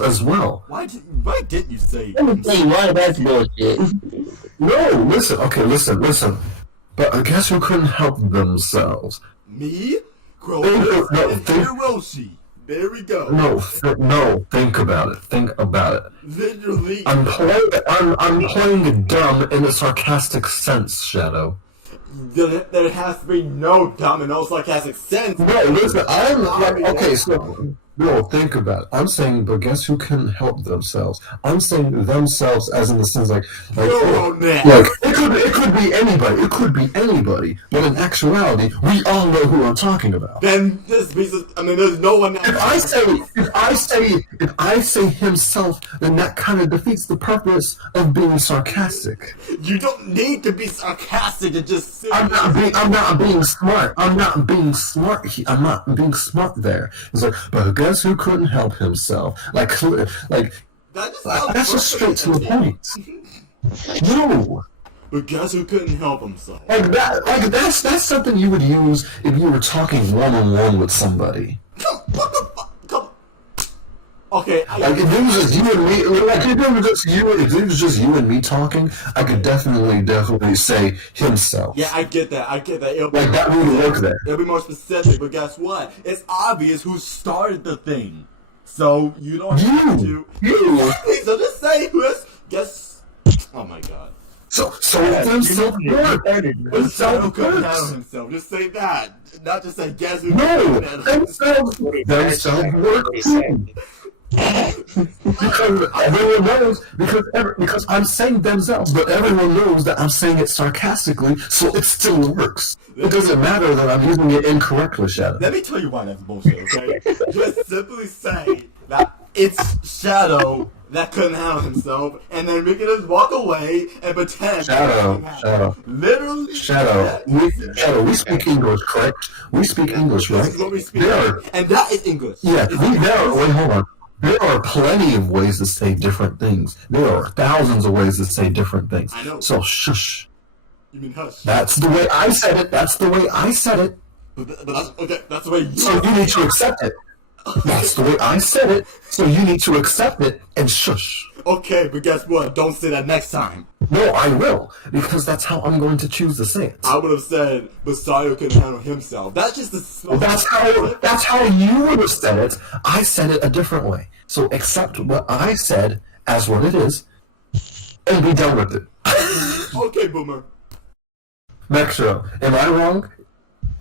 themselves as well. Why didn't you say? Let me tell you why that's bullshit. No, listen. But guess who couldn't help themselves? Me? Krosis. There we go. No, think about it. Literally. I'm playing dumb in a sarcastic sense, Shadow. There has to be no dumb and no sarcastic sense. No, listen, no, think about it. I'm saying, but guess who can help themselves? I'm saying themselves as in the sense like it could be anybody. But in actuality, we all know who I'm talking about. Then this piece of, there's no one. If I say himself, then that kind of defeats the purpose of being sarcastic. You don't need to be sarcastic to just say. I'm not being smart. I'm not being smart there. It's like, but guess who couldn't help himself? That's just straight to the point. No. But guess who couldn't help himself? That's something you would use if you were talking one-on-one with somebody. Come. Okay. If it was just you and me, if it was just you and me talking, I could definitely say himself. Yeah, I get that. That would work there. It'll be more specific, but guess what? It's obvious who started the thing. So you don't have to. So just say guess. Oh my god. So himself work. Himself couldn't handle himself. Just say that. Not just say guess who. No, themselves work too. Because everyone knows, because I'm saying themselves, but everyone knows that I'm saying it sarcastically, so it still works. It doesn't matter that I'm using it incorrectly, Shadow. Let me tell you why that's bullshit, okay? Just simply say that it's Shadow that couldn't handle himself, and then we can just walk away and pretend. Shadow. Literally. Shadow. We speak English, correct? We speak English, right? This is what we speak. And that is English. Yeah, wait, hold on. There are plenty of ways to say different things. There are thousands of ways to say different things. I know. So shush. You mean hush? That's the way I said it. But that's, okay, that's the way you So you need to accept it. That's the way I said it. So you need to accept it and shush. Okay, but guess what? Don't say that next time. No, I will. Because that's how I'm going to choose to say it. I would have said, but Sario couldn't handle himself. That's just the... That's how you would have said it. I said it a different way. So accept what I said as what it is, and be done with it. Okay, Boomer. Metro, am I wrong?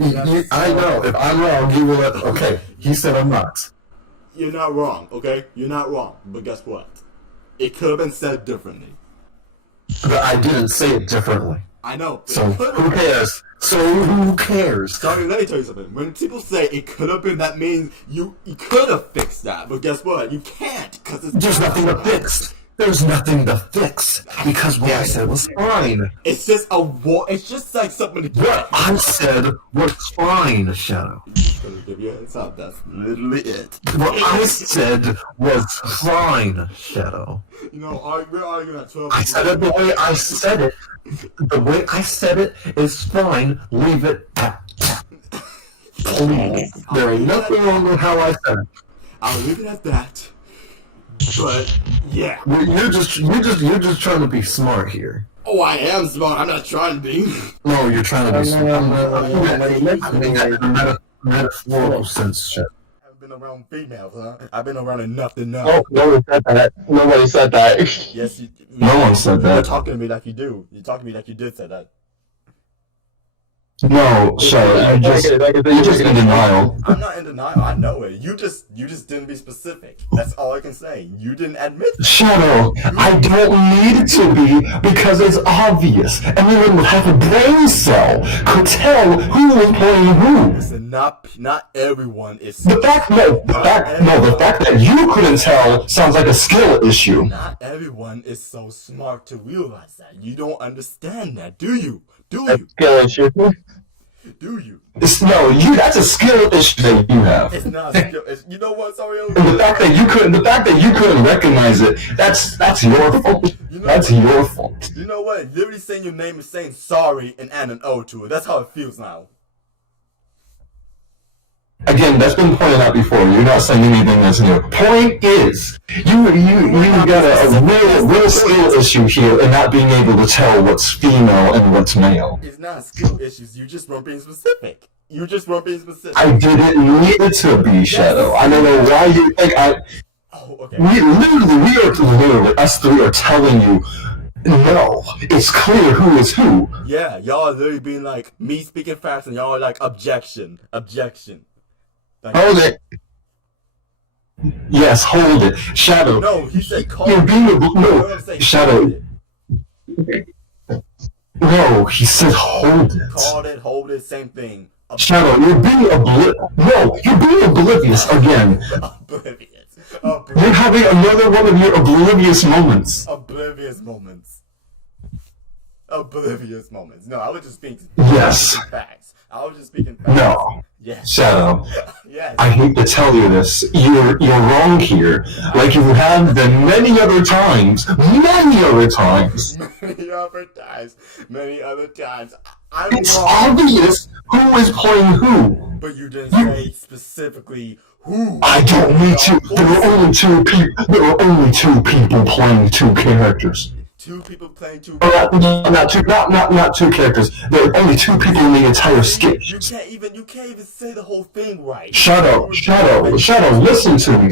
I know. If I'm wrong, you will... Okay, he said I'm not. You're not wrong, okay? You're not wrong. But guess what? It could have been said differently. But I didn't say it differently. I know. So who cares? Sorry, let me tell you something. When people say it could have been, that means you could have fixed that. But guess what? You can't, because there's nothing to fix. There's nothing to fix because what I said was fine. It's just it's just like something to get. What I said was fine, Shadow. Just gonna give you a heads up. That's literally it. What I said was fine, Shadow. You know, we're arguing at 12. I said it the way I said it. The way I said it is fine. Leave it at that. Please. There ain't nothing wrong with how I said it. I'll leave it at that. But yeah, you're just trying to be smart here. Oh, I am smart. I'm not trying to be. No, you're trying to be smart. I mean, that metaphorical sense, shit. I've been around females, huh? I've been around enough to know. Oh, nobody said that. Yes, no one said that. You're talking to me like you do. You're talking to me like you did say that. No, sorry, you're just in denial. I'm not in denial. I know it. You just didn't be specific. That's all I can say. You didn't admit that. Shadow, I don't need to be because it's obvious. Anyone with half a brain cell could tell who was playing who. Listen, not everyone is. The fact that you couldn't tell sounds like a skill issue. Not everyone is so smart to realize that. You don't understand that, do you? Do you? Skill issue. Do you? That's a skill issue that you have. It's not a skill. You know what, Sario? The fact that you couldn't recognize it, that's your fault. That's your fault. You know what? Literally saying your name is saying sorry and add an O to it. That's how it feels now. Again, that's been pointed out before. You're not saying anything that's new. Point is, you got a real skill issue here in not being able to tell what's female and what's male. It's not skill issues. You just weren't being specific. You just weren't being specific. I didn't need it to be Shadow. I don't know why you think I. Oh, okay. We literally, us three are telling you, no, it's clear who is who. Yeah, y'all are literally being like, me speaking fast, and y'all are like, objection. Like, Hold it. Yes, hold it. Shadow. No, he said call You're it. being a. You know what No, I'm saying? Shadow. No, he said hold it. Called it, hold it, same thing. Shadow, you're being oblivious again. Oblivious. You're having another one of your oblivious moments. Oblivious moments. No, I was just speaking facts. No. Yes. Shadow, Yes. I hate to tell you this. You're wrong here. Like you have been many other times. Many other times. I'm It's wrong. obvious who is playing who. But you didn't say specifically who. I don't need to. There are only two people. There are only two people playing two characters. Two people playing two. Not two characters. There are only two people in the entire skit. You can't even say the whole thing right. Shadow, listen to me.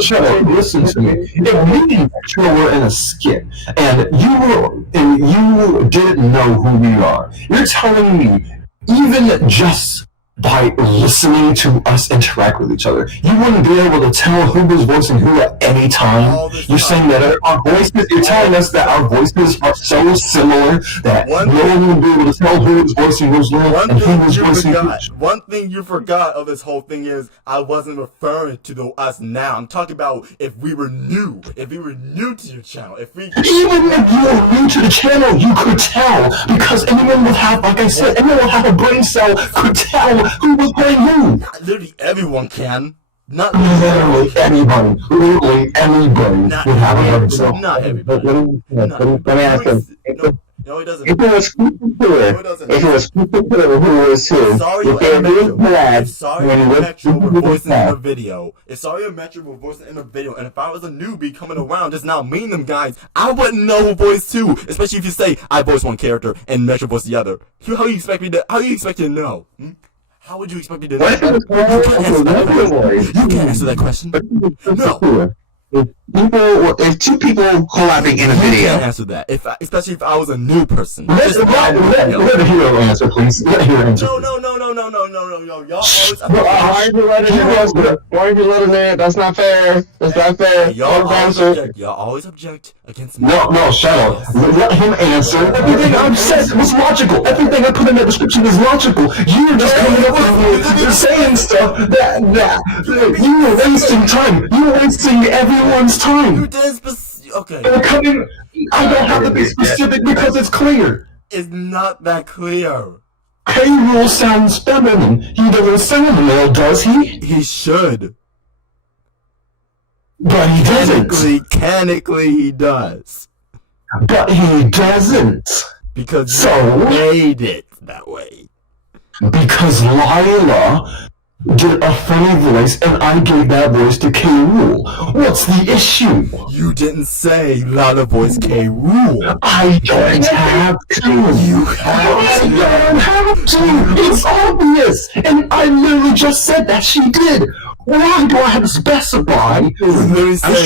Shadow, listen to me. If me and Metro were in a skit, and you didn't know who we are, you're telling me, even just by listening to us interact with each other, you wouldn't be able to tell who was voicing who at any time? You're saying that our voices, you're telling us that our voices are so similar that no one would be able to tell who was voicing who's and who was voicing who. One thing you forgot of this whole thing is I wasn't referring to us now. I'm talking about if we were new to your channel, even if you were new to the channel, you could tell, because anyone would have, like I said, anyone would have a brain cell could tell who was playing who. Literally everyone can. Literally anybody would have a brain cell. Not everybody. Let me ask him. No, he doesn't. If it was super clear, who was who, Sario if they're and really glad Sario when and you Metro were look voicing in at the video, and if I was a newbie coming around just now meeting them guys, I wouldn't know who voiced who. Especially if you say I voiced one character and Metro voiced the other. How do you expect me to know? How would you expect me to know? What if it was You can't answer that question. No. If two people collabing in a You video, can't answer that. Especially if I was a new person. Let the hero answer, please. Let the hero answer. No. Y'all always. why did you let him in? That's not fair. Y'all always object against me. No, Shadow. Let him answer. Everything I've said was logical. Everything I put in that description is logical. You're just coming up with you're saying stuff that you were wasting time. You were wasting everyone's time. You did okay. I don't have to be specific because it's clear. It's not that clear. K-Rule sounds feminine. He doesn't sound male, does he? He should. But he doesn't. Canonically, he does. But he doesn't. Because you made it that way. Because Lila did a funny voice and I gave that voice to K-Rule. What's the issue? You didn't say Lila voice K-Rule. I don't have to. You have to. I don't have to. It's obvious. And I literally just said that she did. Why do I have to specify? You literally said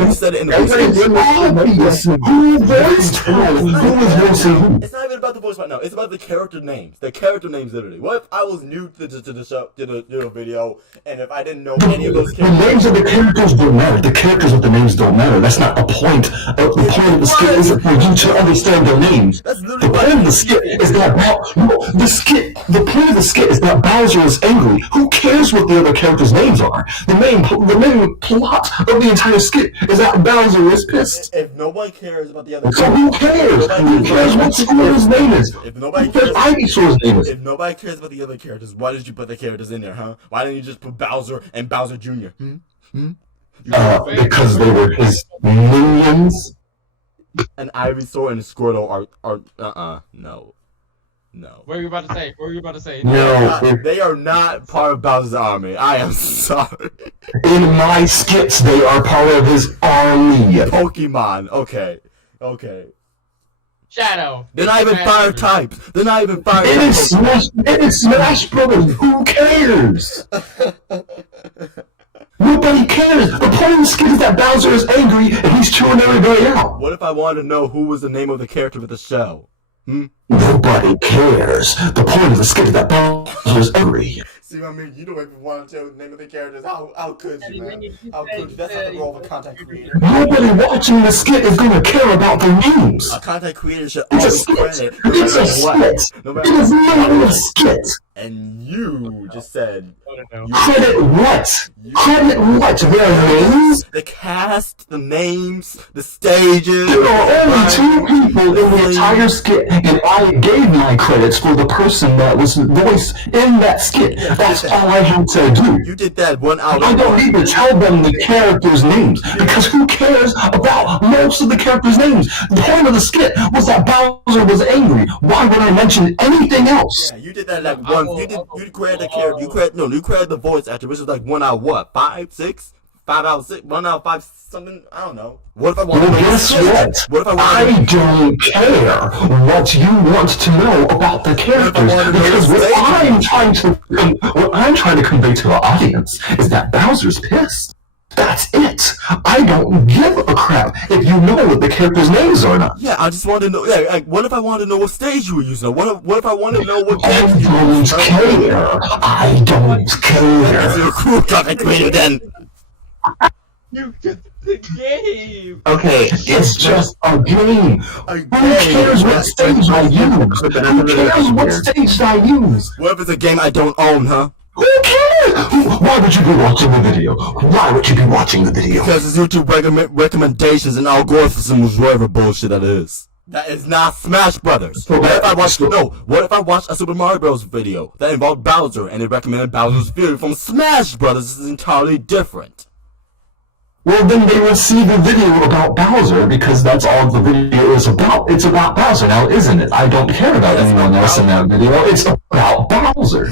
You said it in the It's obvious. Who voiced who? Who was voicing who? It's not even about the voice right now. It's about the character names. The character names, literally. What if I was new to the show, to the video, and if I didn't know any of those characters? The names of the characters don't matter. The characters with the names don't matter. That's not the point. The point of the skit isn't for you to understand their names. That's The literally point of the skit is that the point of the skit is that Bowser is angry. Who cares what the other characters' names are? The main plot of the entire skit is that Bowser is pissed. If nobody cares about the other So who cares? Who cares what Squirrel's name is? If nobody Who cares cares, Ivysaur's name is? if nobody cares about the other characters, why did you put the characters in there, huh? Why didn't you just put Bowser and Bowser Jr.? Because they were his minions. And Ivysaur and Squirtle are no. No. What are you about to say? What are you about to say? No. They are not part of Bowser's army. I am sorry. In my skits, they are part of his army. Pokemon. Okay. Shadow. They're not even fire types. They're not even fire It is types. Smash Brothers. Who cares? Nobody cares. The point of the skit is that Bowser is angry and he's chewing everybody out. What if I wanted to know who was the name of the character with the shell? Nobody cares. The point of the skit is that Bowser is angry. See what I mean? You don't even want to tell the name of the characters. How could you, man? How could you? That's not the role of a content creator. Nobody watching the skit is going to care about their names. A content creator should It's a always skit. credit. It's a skit. No It is not a skit. And you just said Credit what? Credit what? Their names? the cast, the names, the stages. There are only two people in the entire skit, and I gave my credits for the person that was voiced in that skit. That's all I had to do. You did that 1 hour. I don't need to tell them the characters' names, because who cares about most of the characters' names? The point of the skit was that Bowser was angry. Why would I mention anything else? Yeah, you did that like one. You created the character. You created the voice actor, which was like 1 hour what? 5, 6? 5 hours, 6, 1 hour, 5 something. I don't know. What if I want Well, to know? guess what? What if I want I don't care what you want to know about the characters, because what I'm trying to convey to the audience is that Bowser's pissed. That's it. I don't give a crap if you know what the characters' names are or not. Yeah, I just wanted to know. Yeah, like, what if I wanted to know what stage you were using? What if I wanted to know what I character you were don't using? care. I don't That's care. a cool content creator then. You get the game. Okay, it's just a game. Who cares what stage I use? Who cares what stage I use? What if it's a game I don't own, huh? Who cares? Why would you be watching the video? Why would you be watching the video? Because it's YouTube recommendations and algorithms, whatever bullshit that is. That is not Smash Brothers. What if I watched a Super Mario Bros. Video that involved Bowser and it recommended Bowser's Fury from Smash Brothers? This is entirely different. Well, then they will see the video about Bowser, because that's all the video is about. It's about Bowser now, isn't it? I don't care about anyone else in that video. It's about Bowser.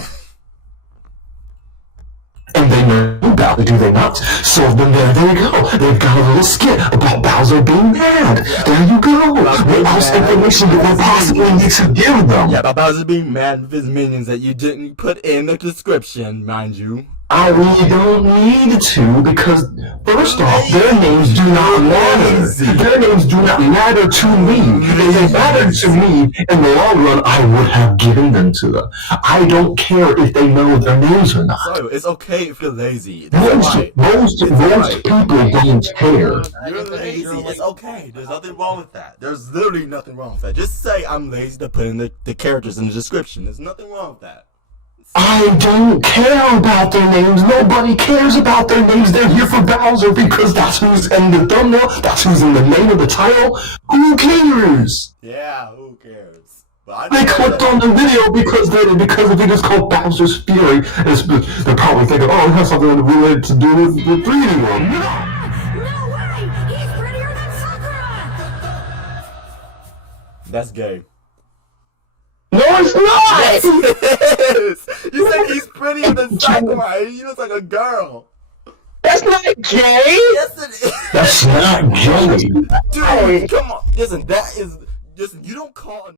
And they know about it, do they not? So then there you go. They've got a little skit about Bowser being mad. There you go. What else information do they possibly need to give them? Yeah, about Bowser being mad with his minions that you didn't put in the description, mind you. I really don't need to, because first off, their names do not matter. Their names do not matter to me. If they mattered to me in the long run, I would have given them to them. I don't care if they know their names or not. Sorry, it's okay if you're lazy. Most people don't care. You're lazy. It's okay. There's nothing wrong with that. There's literally nothing wrong with that. Just say I'm lazy to put in the characters in the description. There's nothing wrong with that. I don't care about their names. Nobody cares about their names. They're here for Bowser because that's who's in the thumbnail. That's who's in the name of the title. Who cares? Yeah, who cares? But They clicked on the video because the video's called Bowser's Fury. They're probably thinking, oh, it has something related to do with the 3D world. No way! He's prettier than Sakura! that's gay. No, it's not! Yes, it is! You said he's prettier than Sakura. He looks like a girl. That's not gay. Yes, it is. That's not gay. Dude, come on. Listen, you don't call